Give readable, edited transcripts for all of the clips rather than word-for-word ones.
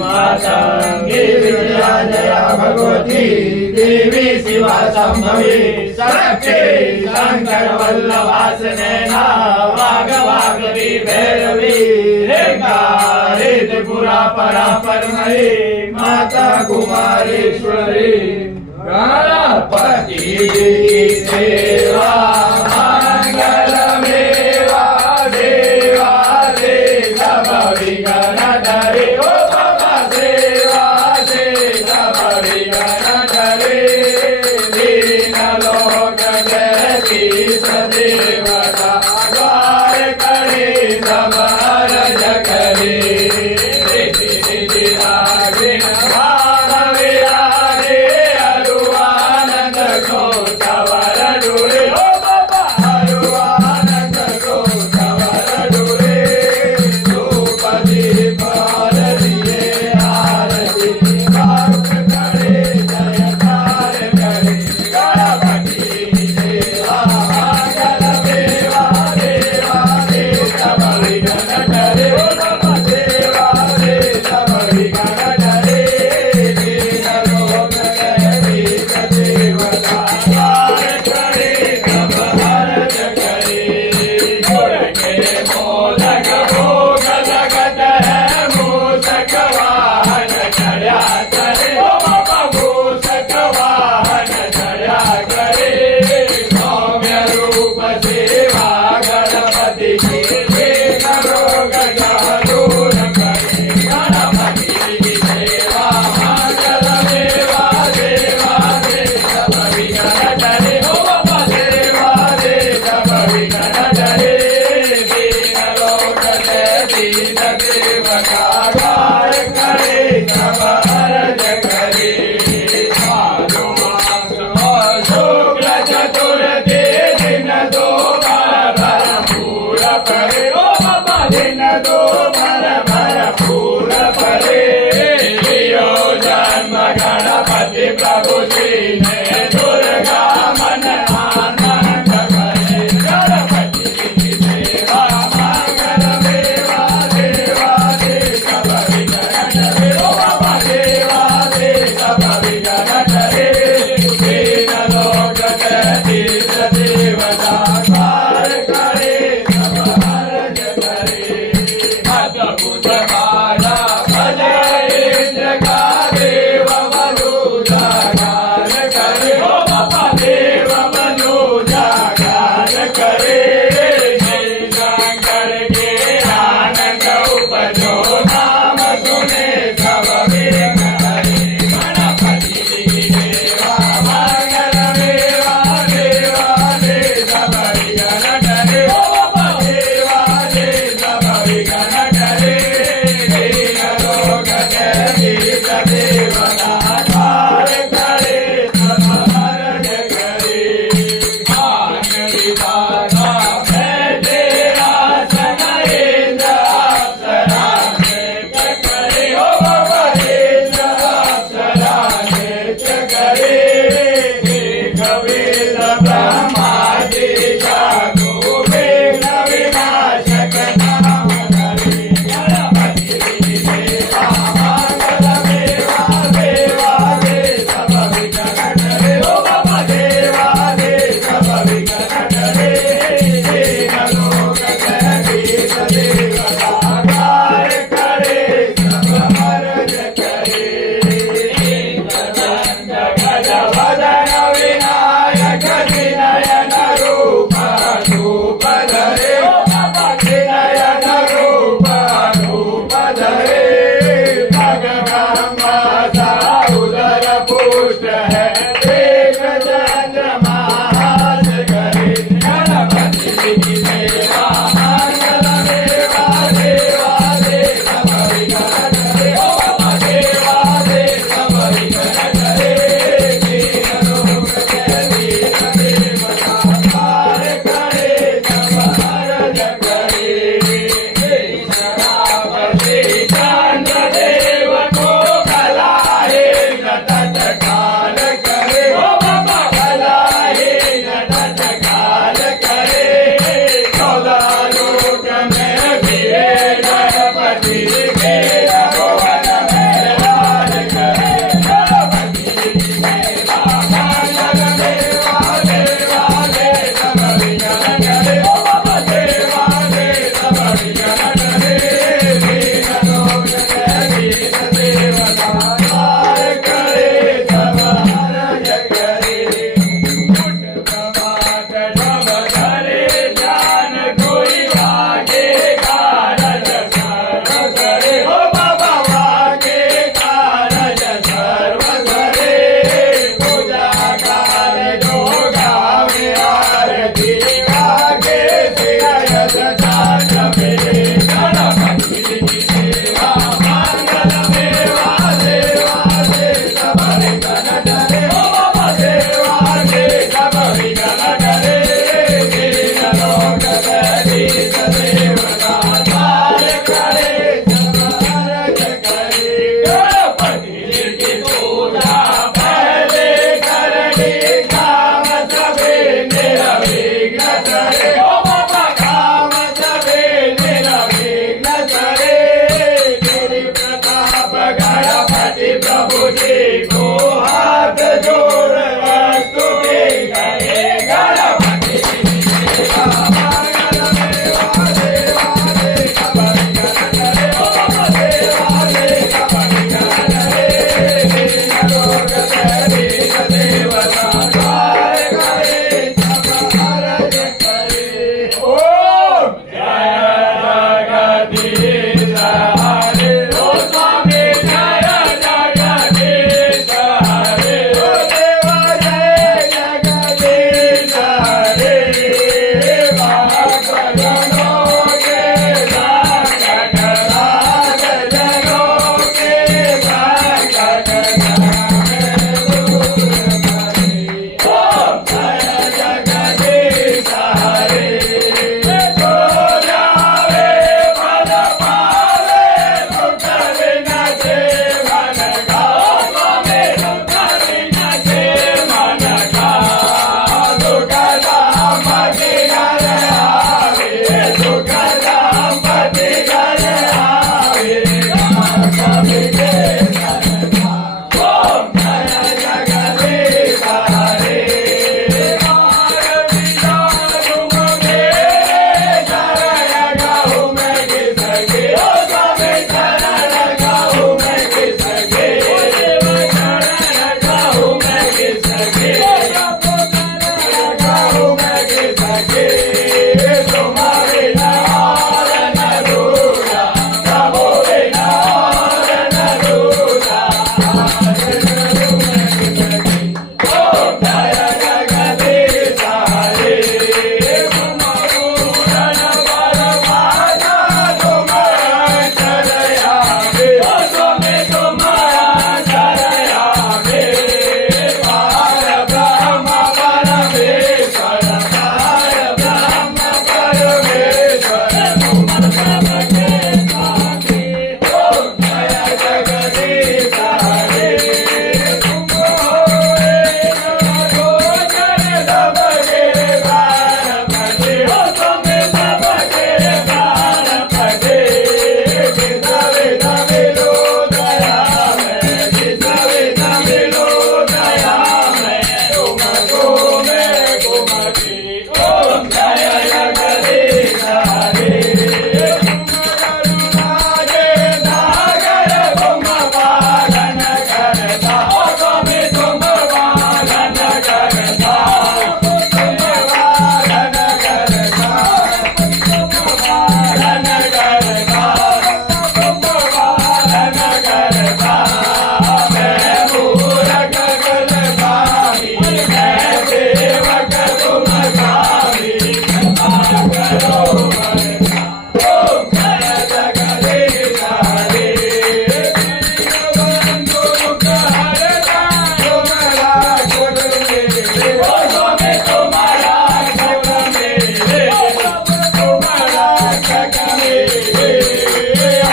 मातंगी विद्या जया भगवती देवी शिवा संभवी शक्ति शंकर वल्लभासनेना वागवी भैरवी रेखा त्रिपुरा परा परमरी माता कुमारेश्वरी गणपति की सेवा मंगलमेवा देवा से सब विघ्न टरे ओ बाबा सेवा से सब विघ्न टरे दीन लोक जयति सदेवता द्वार करे सब अर्ज करे प्रभु श्री ने दुर्गा मन आनंद करे गणपति की सेवा मंगल देवा देवा दे सब विघ्न टरे ओ बाबा देवा दे सब विघ्न टरे दीन लोक जयति देवता कार्य करे सब अर्ज करे अद्भुत जगदीश हरे ओ स्वामी जय जगदीश हरे ओ देव जय जगदीश हरे भक्तजनों के संकट राज जनों के संकट दूर करे ओम जय जगदीश हरे जो जावे मन पावे दुख विनाशे मन का स्वामी दुख विनाशे मन का दुख दाम्पति घर आवे दुख दाम्पति घर आवे सबके सरना ओम जय जगदीश हरे मार दिया तुम मेरे शरण गाऊं मैं किसके ओ स्वामी शरण गाऊं मैं किसके ओ देव शरण गाऊं मैं किसके ओ प्रभु शरण गाऊं मैं किसके तुम्हारे नार न दूरा प्रभु बिना और न दूरा ओम जय जगदीश हरे तुम पूरण परमात्मा तुम अंतर्यामी ओ स्वामी तुम अंतर्यामी पार ब्रह्म परमेश्वर पार ब्रह्म परमेश्वर तुम सबके स्वामी ओम जय जगदीश हरे तुम हो एक गोचर सबके प्राणपति हो स्वामी सबके प्राणपति जिस विध मिलो दया में जिस विध मिलो दया में तुमको मैं कुमति ओम जय जगदीश हरे तुम करुणा के सागर तुम पालन करता ओ स्वामी तुम पालन करता तुम पालन करता तुम पालन करता तुम पालन करता मैं मूरख कुलगामी मैं सेवक तुम स्वामी कृपा करो बरसा ओम जय जगदीश हरे बंधु दुख हरता तुम्हारा गुण मेरे ओ स्वामी तुम्हारा गुण मेरे तुम्हारा जग मेरे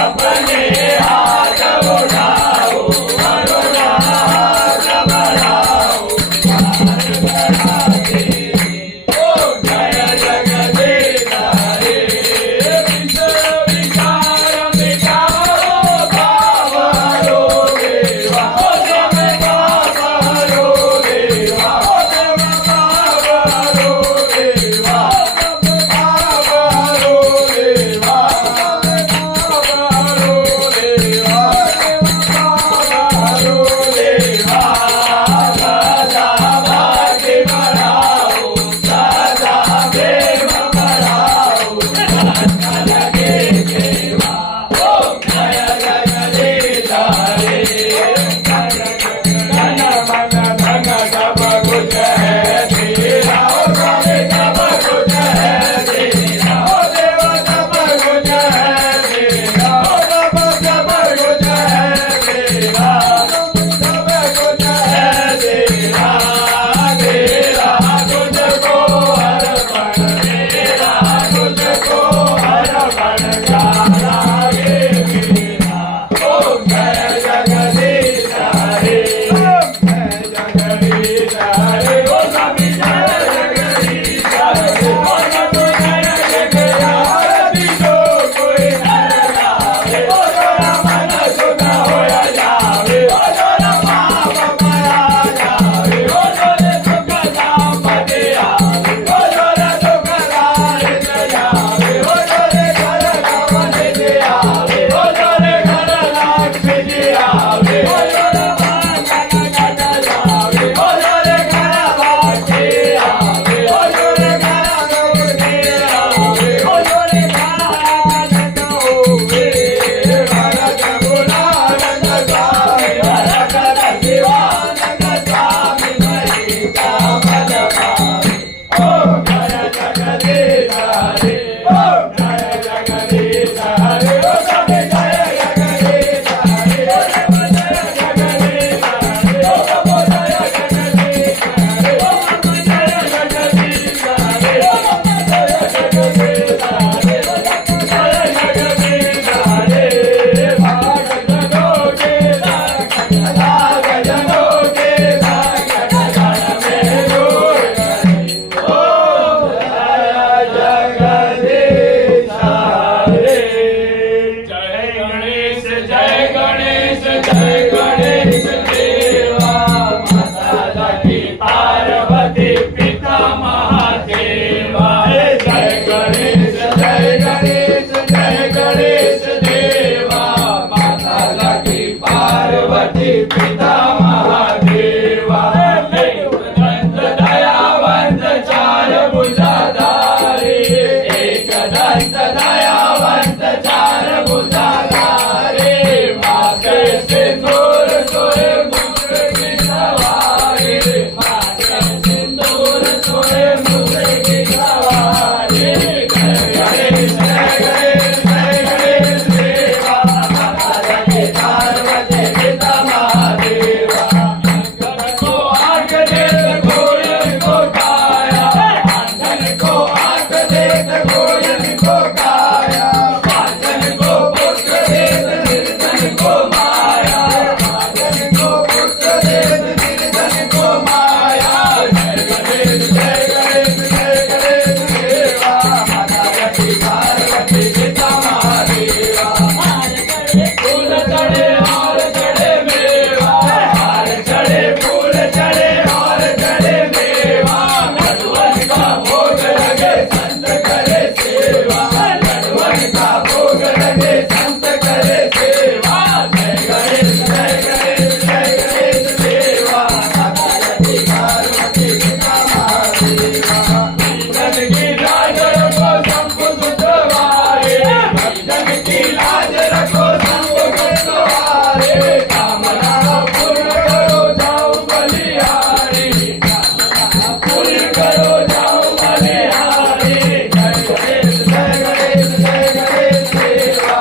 अपने हाथ उठाओ करुणा हाथ बढ़ाओ पार करा दे ओम जय जगदीश हरे विष विकार मिटाओ पाप हरो देवा ओ स्वामी पाप हरो देवा ओ देव पाप हरो देवा पाप हरो देवा लगे संत करे सेवा जय गणेश जय गणेश जय गणेश देवा माता लक्ष्मी पार्वती पिता महादेवा भक्तन की लाज रखो सबको सुधवारे भक्तन की लाज रखो सबको सुधवारे कामना पूर्ण करो जाओ बलिहारी कामना पूर्ण करो जाओ बलिहारी जय गणेश जय गणेश जय गणेश देवा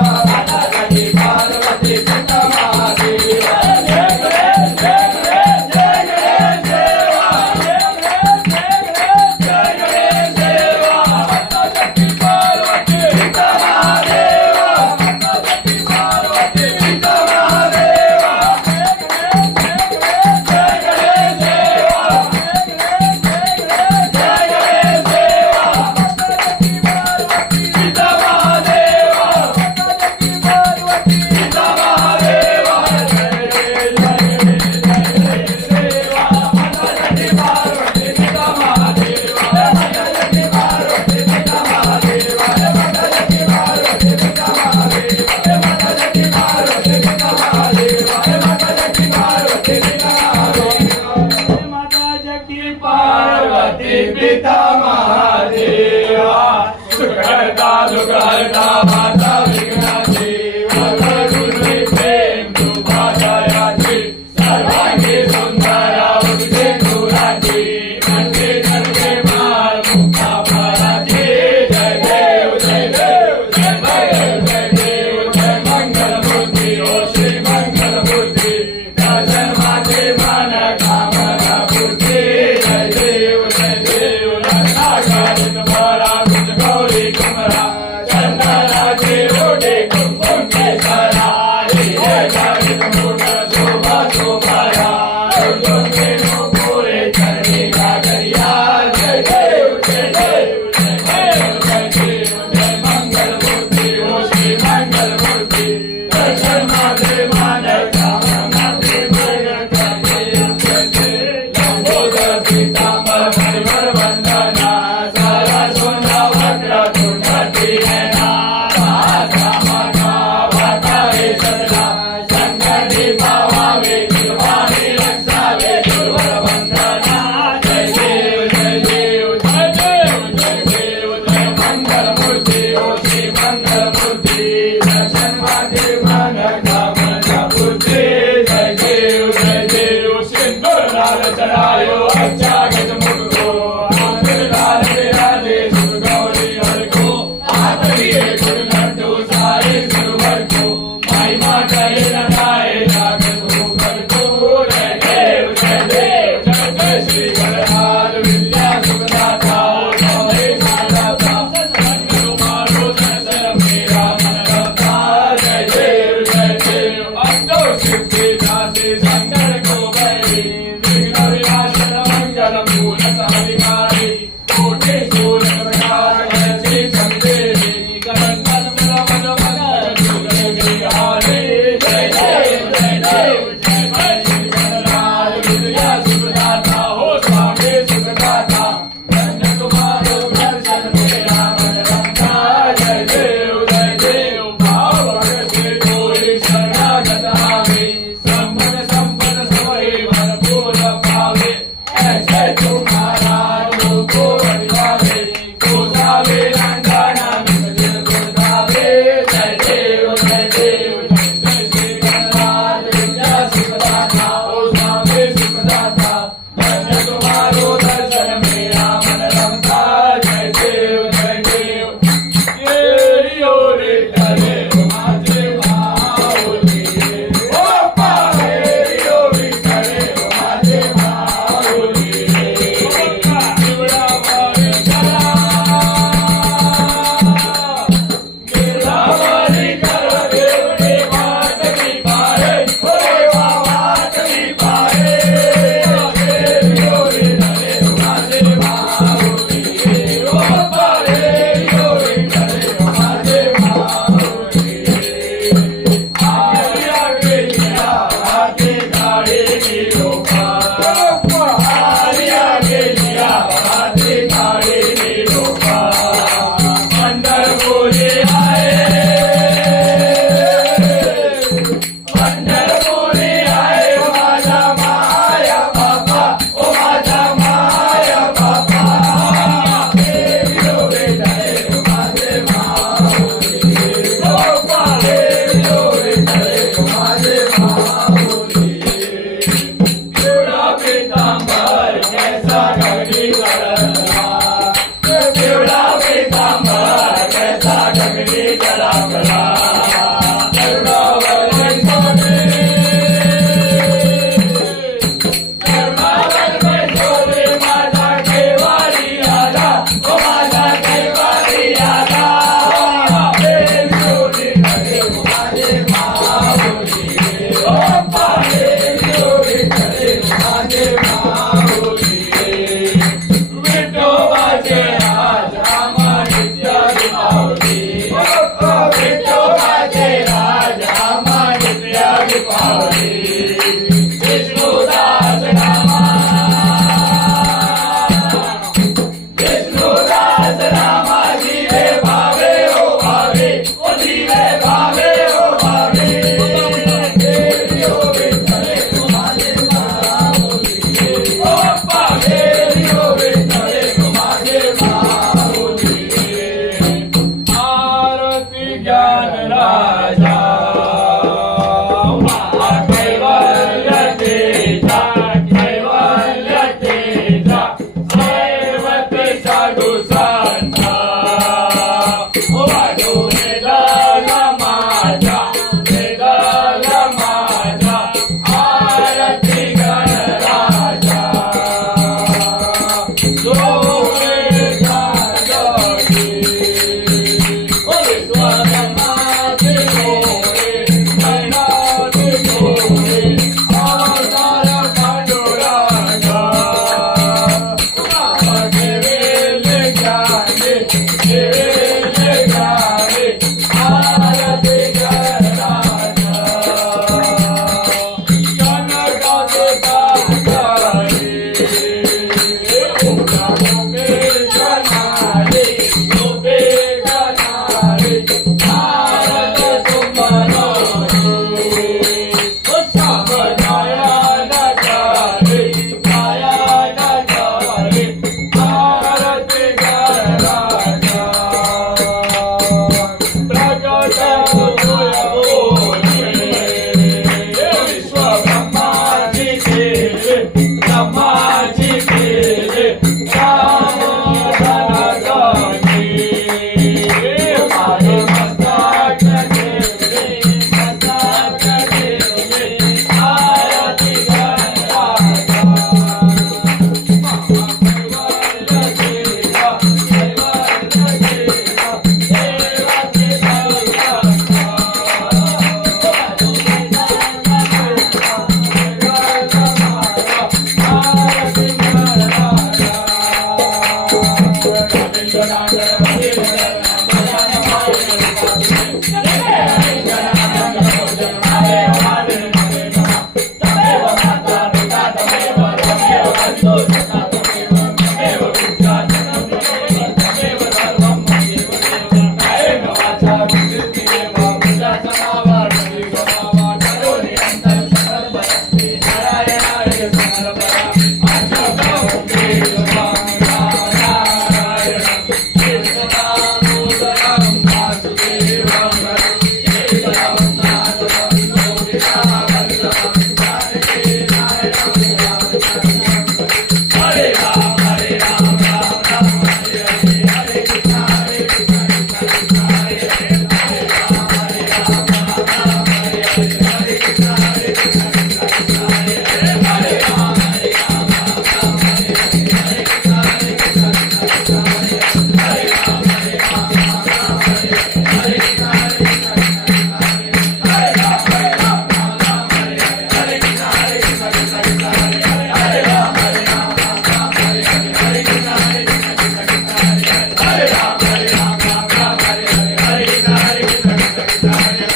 Hare